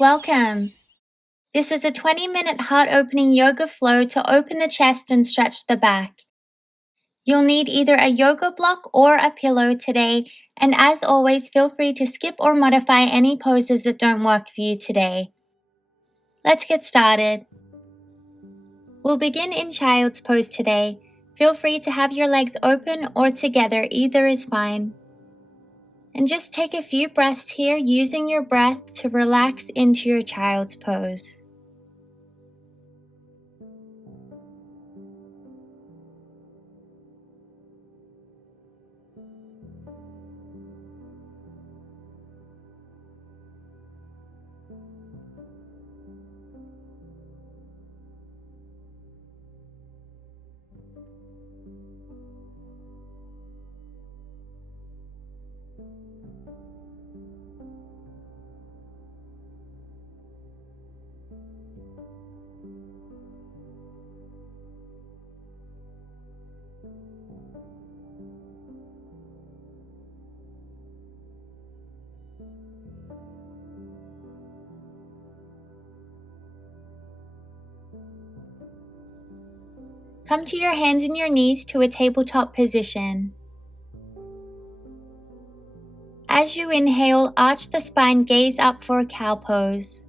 Welcome! This is a 20-minute heart-opening yoga flow to open the chest and stretch the back. You'll need either a yoga block or a pillow today, and as always, feel free to skip or modify any poses that don't work for you today. Let's get started. We'll begin in child's pose today. Feel free to have your legs open or together, either is fine. And just take a few breaths here, using your breath to relax into your child's pose. Come to your hands and your knees to a tabletop position. As you inhale, arch the spine, gaze up for a cow pose.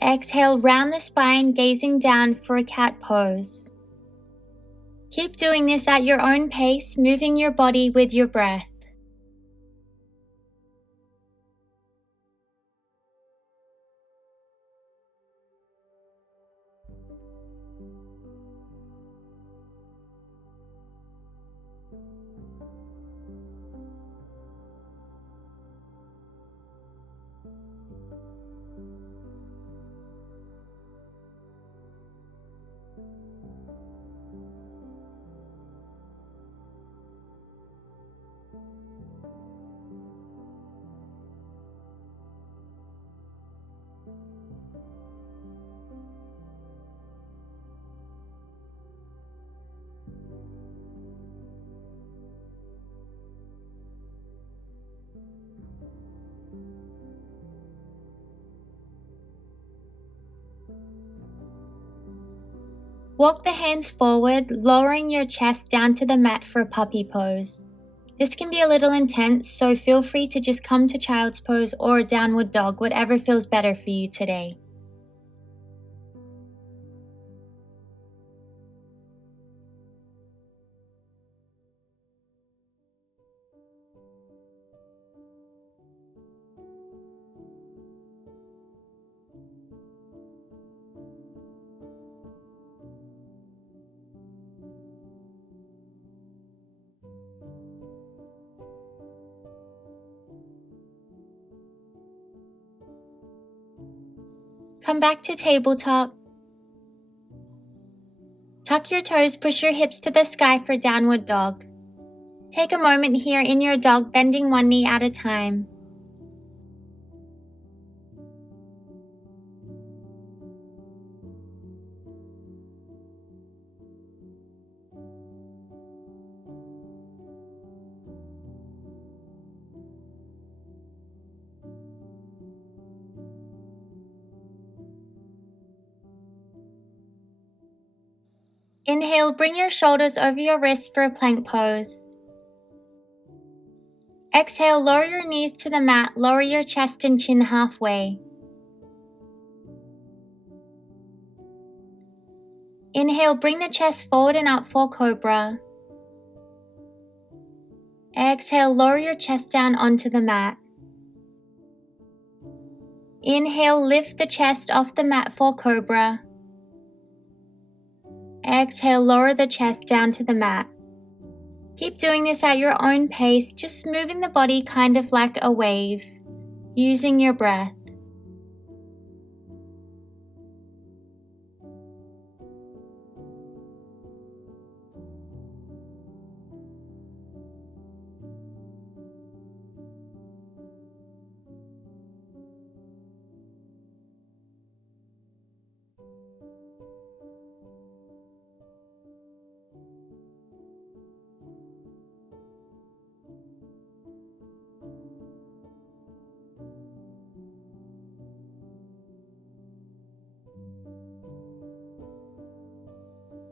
Exhale, round the spine, gazing down for a cat pose. Keep doing this at your own pace, moving your body with your breath. Walk the hands forward, lowering your chest down to the mat for a puppy pose. This can be a little intense, so feel free to just come to child's pose or a downward dog, whatever feels better for you today. Come back to tabletop. Tuck your toes, push your hips to the sky for downward dog. Take a moment here in your dog, bending one knee at a time. Inhale, bring your shoulders over your wrists for a plank pose. Exhale, lower your knees to the mat, lower your chest and chin halfway. Inhale, bring the chest forward and up for cobra. Exhale, lower your chest down onto the mat. Inhale, lift the chest off the mat for cobra. Exhale, lower the chest down to the mat. Keep doing this at your own pace, just moving the body kind of like a wave, using your breath.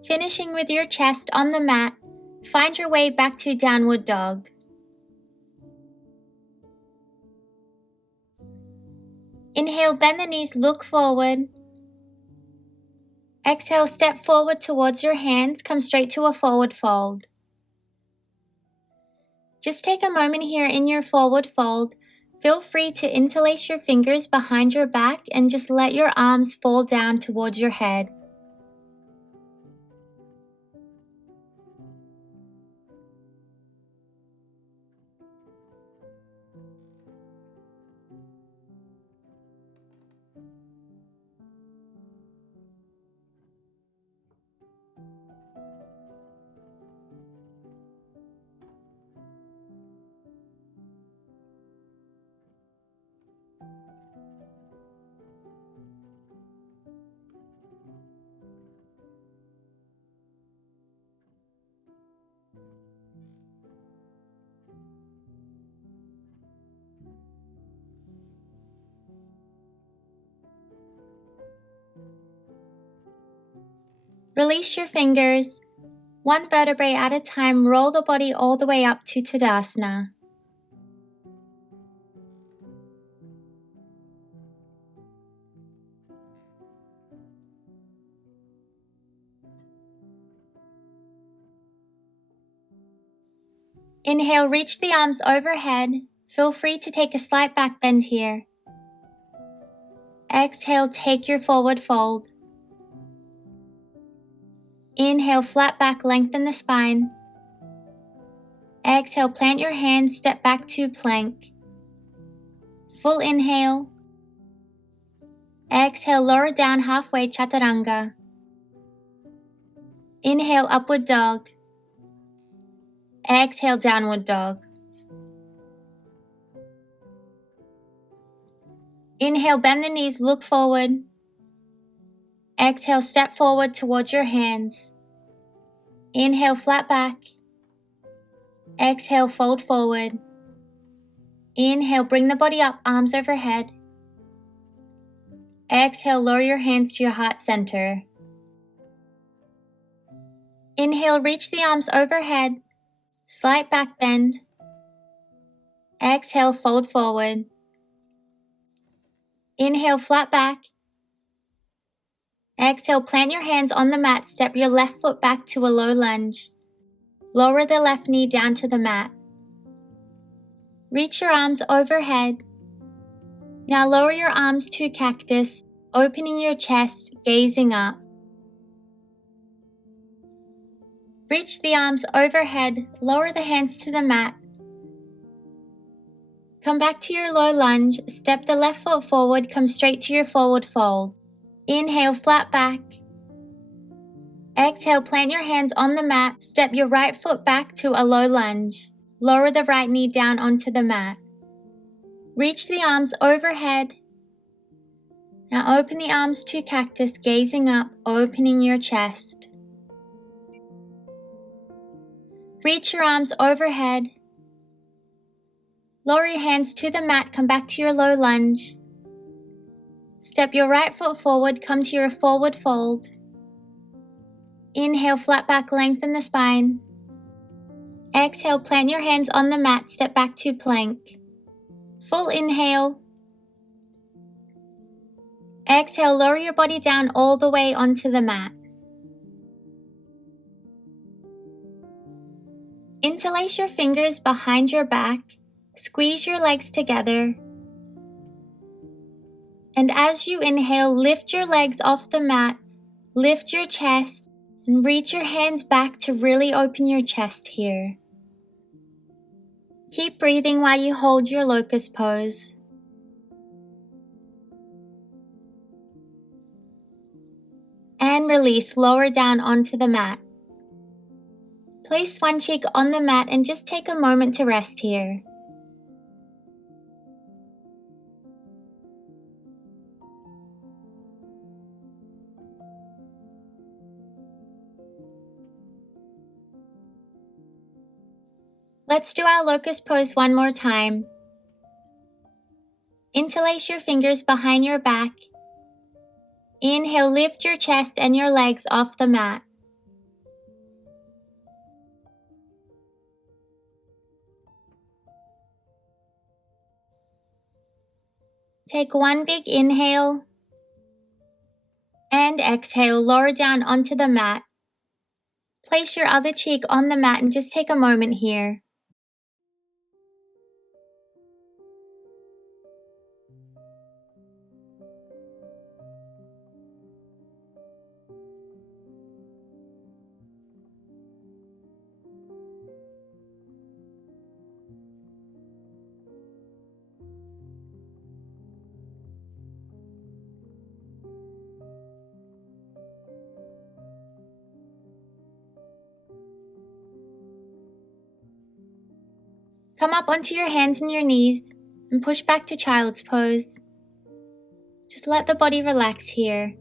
Finishing with your chest on the mat, find your way back to Downward Dog. Inhale, bend the knees, look forward. Exhale, step forward towards your hands, come straight to a forward fold. Just take a moment here in your forward fold. Feel free to interlace your fingers behind your back and just let your arms fall down towards your head. Release your fingers. One vertebrae at a time, roll the body all the way up to Tadasana. Inhale, reach the arms overhead. Feel free to take a slight back bend here. Exhale, take your forward fold. Inhale, flat back, lengthen the spine. Exhale, plant your hands, step back to plank. Full inhale. Exhale, lower down halfway, chaturanga. Inhale, upward dog. Exhale, downward dog. Inhale, bend the knees, look forward. Exhale, step forward towards your hands. Inhale, flat back. Exhale, fold forward. Inhale, bring the body up, arms overhead. Exhale, lower your hands to your heart center. Inhale, reach the arms overhead. Slight back bend. Exhale, fold forward. Inhale, flat back. Exhale, plant your hands on the mat, step your left foot back to a low lunge. Lower the left knee down to the mat. Reach your arms overhead. Now lower your arms to cactus, opening your chest, gazing up. Reach the arms overhead, lower the hands to the mat. Come back to your low lunge, step the left foot forward, come straight to your forward fold. Inhale, flat back. Exhale, plant your hands on the mat, step your right foot back to a low lunge. Lower the right knee down onto the mat. Reach the arms overhead. Now open the arms to cactus, gazing up, opening your chest. Reach your arms overhead. Lower your hands to the mat, come back to your low lunge. Step your right foot forward, come to your forward fold. Inhale, flat back, lengthen the spine. Exhale, plant your hands on the mat, step back to plank. Full inhale. Exhale, lower your body down all the way onto the mat. Interlace your fingers behind your back, squeeze your legs together. And as you inhale, lift your legs off the mat, lift your chest, and reach your hands back to really open your chest here. Keep breathing while you hold your locust pose. And release, lower down onto the mat. Place one cheek on the mat and just take a moment to rest here. Let's do our locust pose one more time. Interlace your fingers behind your back. Inhale, lift your chest and your legs off the mat. Take one big inhale and exhale, lower down onto the mat. Place your other cheek on the mat and just take a moment here. Come up onto your hands and your knees and push back to child's pose. Just let the body relax here.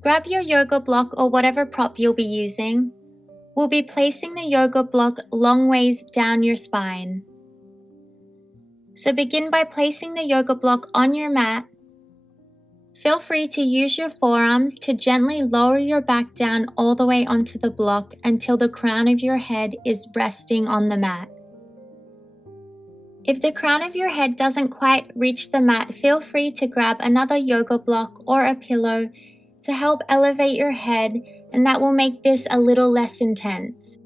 Grab your yoga block or whatever prop you'll be using. We'll be placing the yoga block long ways down your spine. So begin by placing the yoga block on your mat. Feel free to use your forearms to gently lower your back down all the way onto the block until the crown of your head is resting on the mat. If the crown of your head doesn't quite reach the mat, feel free to grab another yoga block or a pillow to help elevate your head, and that will make this a little less intense.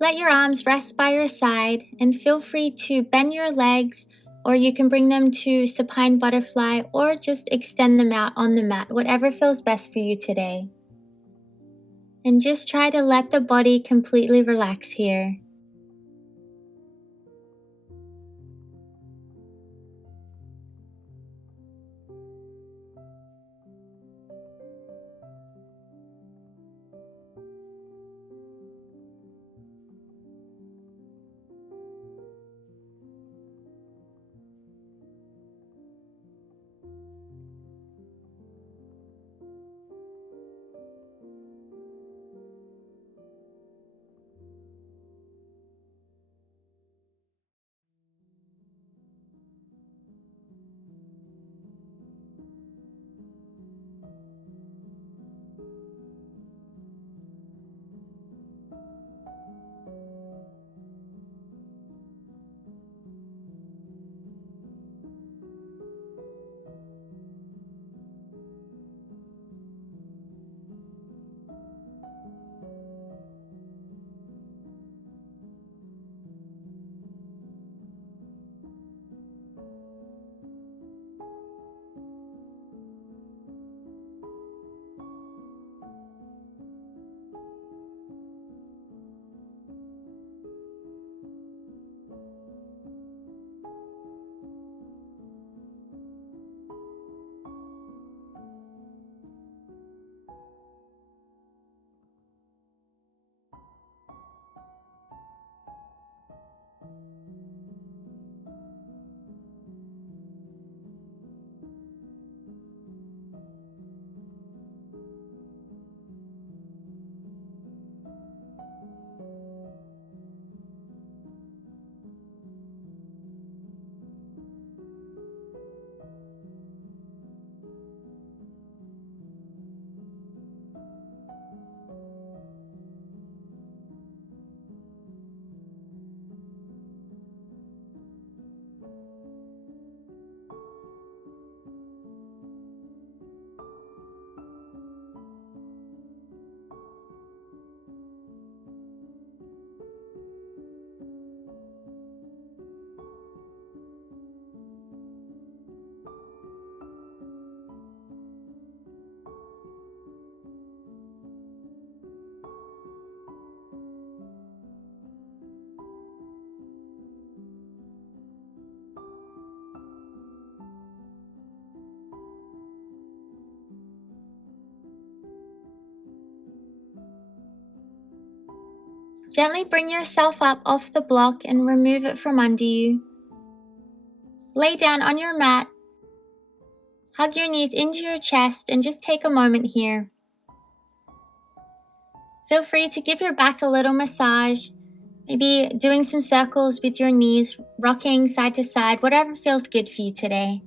Let your arms rest by your side and feel free to bend your legs, or you can bring them to supine butterfly or just extend them out on the mat, whatever feels best for you today. And just try to let the body completely relax here. Gently bring yourself up off the block and remove it from under you. Lay down on your mat. Hug your knees into your chest and just take a moment here. Feel free to give your back a little massage, maybe doing some circles with your knees, rocking side to side, whatever feels good for you today.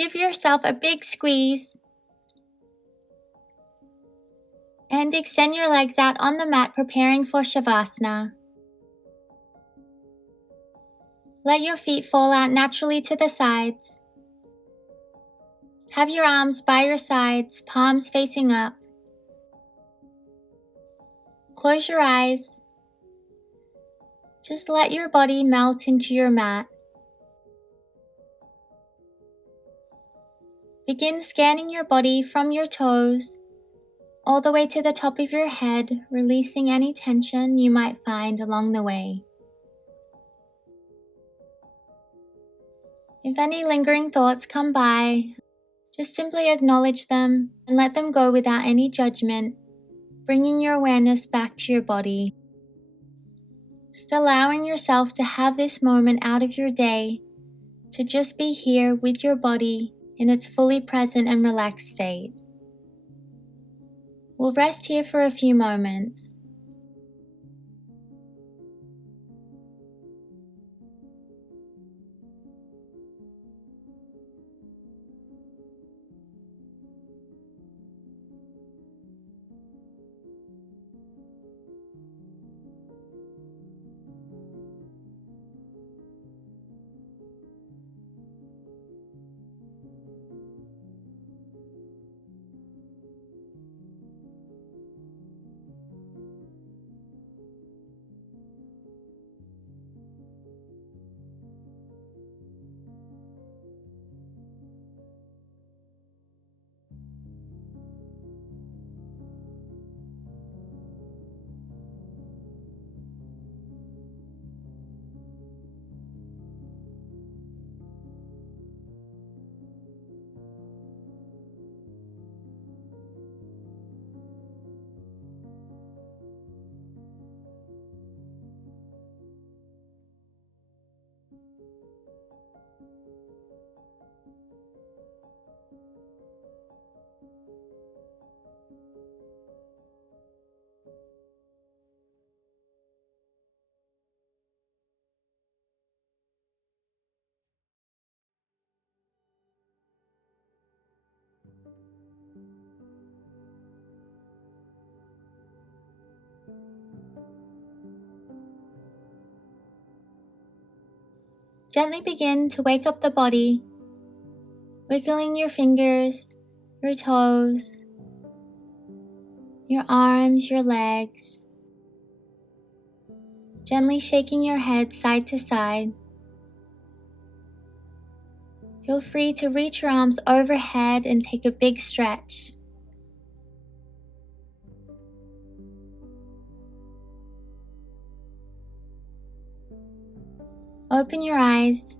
Give yourself a big squeeze and extend your legs out on the mat, preparing for Shavasana. Let your feet fall out naturally to the sides. Have your arms by your sides, palms facing up. Close your eyes. Just let your body melt into your mat. Begin scanning your body from your toes all the way to the top of your head, releasing any tension you might find along the way. If any lingering thoughts come by, just simply acknowledge them and let them go without any judgment, bringing your awareness back to your body. Just allowing yourself to have this moment out of your day to just be here with your body in its fully present and relaxed state. We'll rest here for a few moments. Gently begin to wake up the body, wiggling your fingers, your toes, your arms, your legs, gently shaking your head side to side. Feel free to reach your arms overhead and take a big stretch. Open your eyes.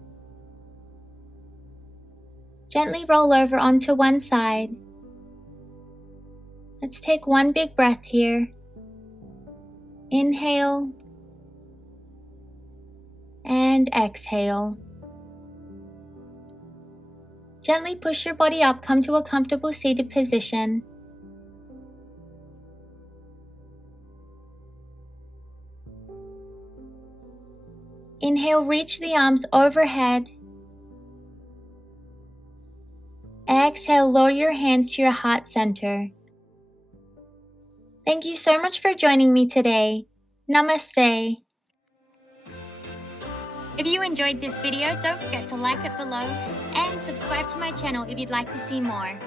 Gently roll over onto one side. Let's take one big breath here. Inhale and exhale. Gently push your body up, come to a comfortable seated position. Inhale, reach the arms overhead. Exhale, lower your hands to your heart center. Thank you so much for joining me today. Namaste. If you enjoyed this video, don't forget to like it below and subscribe to my channel if you'd like to see more.